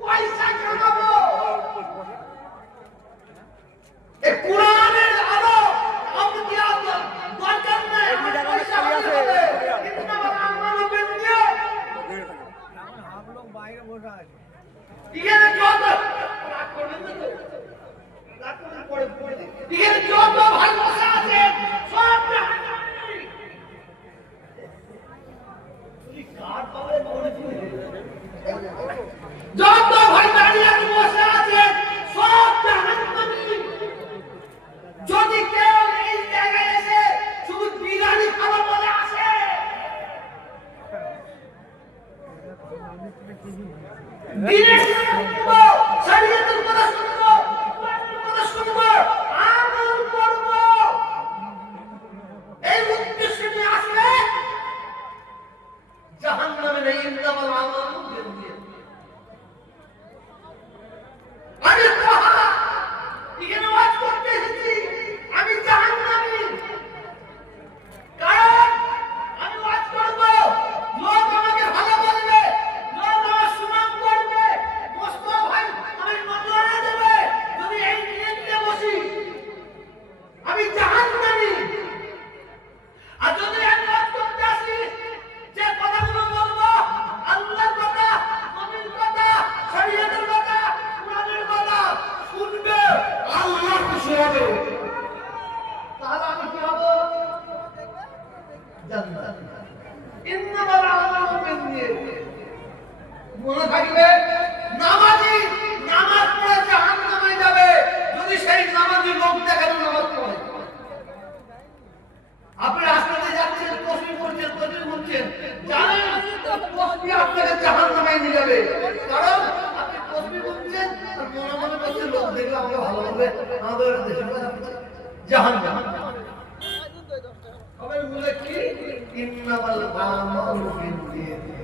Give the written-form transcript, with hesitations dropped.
পয়সা কামাবো, এই কোরআনের আলো আমাকে দেওয়া দরকার নেই। পয়সা হতে হবে, ইন্নামাল আমালু বিন্নিয়াত। आप लोग বাইরে বসে আছে এখানে যত রাগ করবেন না তো, রাগ করলে পড়ে দিন। এখানে যত ভাই বসে আছে সব জাহান্নামী। তুই কার পাবে মনে করে যত ভাই দাঁড়িয়ে বসে আছে সব জাহান্নামী। যদি কেউ এই জায়গায় এসে শুধু বিরিয়ানি খাওয়া বলে আসে, দিনের শুনবো, শরীয়তের কথা শুনবো, কোরআনের কথা শুনবো, আমল করবো, এই উদ্দেশ্য নিয়ে আসলে জাহান্নামে নেই। ইন্নামাল আমালু বিন্নিয়াত। আমি এখানে ওয়াজ করতে এসেছি, আমি জাহান্নামী। কারণ আমি ওয়াজ করবো, লোক আমাকে ভালো বলবে, লোক আমার সুনাম করবে, মোস্তফা ভাই আমার নজরে দেবে। যদি এই নিয়ে বসি আমি জাহান্নামী। আর যদি আমি ওয়াজ করতে আসি, যে কথাগুলো বলবো আল্লাহর কথা, নবীর কথা, শরীয়তের কথা, কোরআনের কথা শুনবে, আল্লাহ খুশি হবে, তাহলে আমি কি হব? জান্নাত। ইন্নামাল আমালু বিন্নিয়াত। মনে থাকবে, নামাজি নামাজ পড়ে জাহান্নামে যাবে যদি সেই নামাজি লোক দেখানো নামাজ পড়ে। আপনি রাস্তাতে যাচ্ছেন, তসবিহ করছেন, জানেন তসবিহ আপনাকে জাহান্নামে নিয়ে যাবে। কারণ আপনি তসবিহ করছেন আর মনে মনে করছেন লোক দেখলে আমাকে ভালো লাগবে, আমাদের জাহান্নাম। সবাই বলে কি ইন্নামাল আমালু বিন্নিয়াত।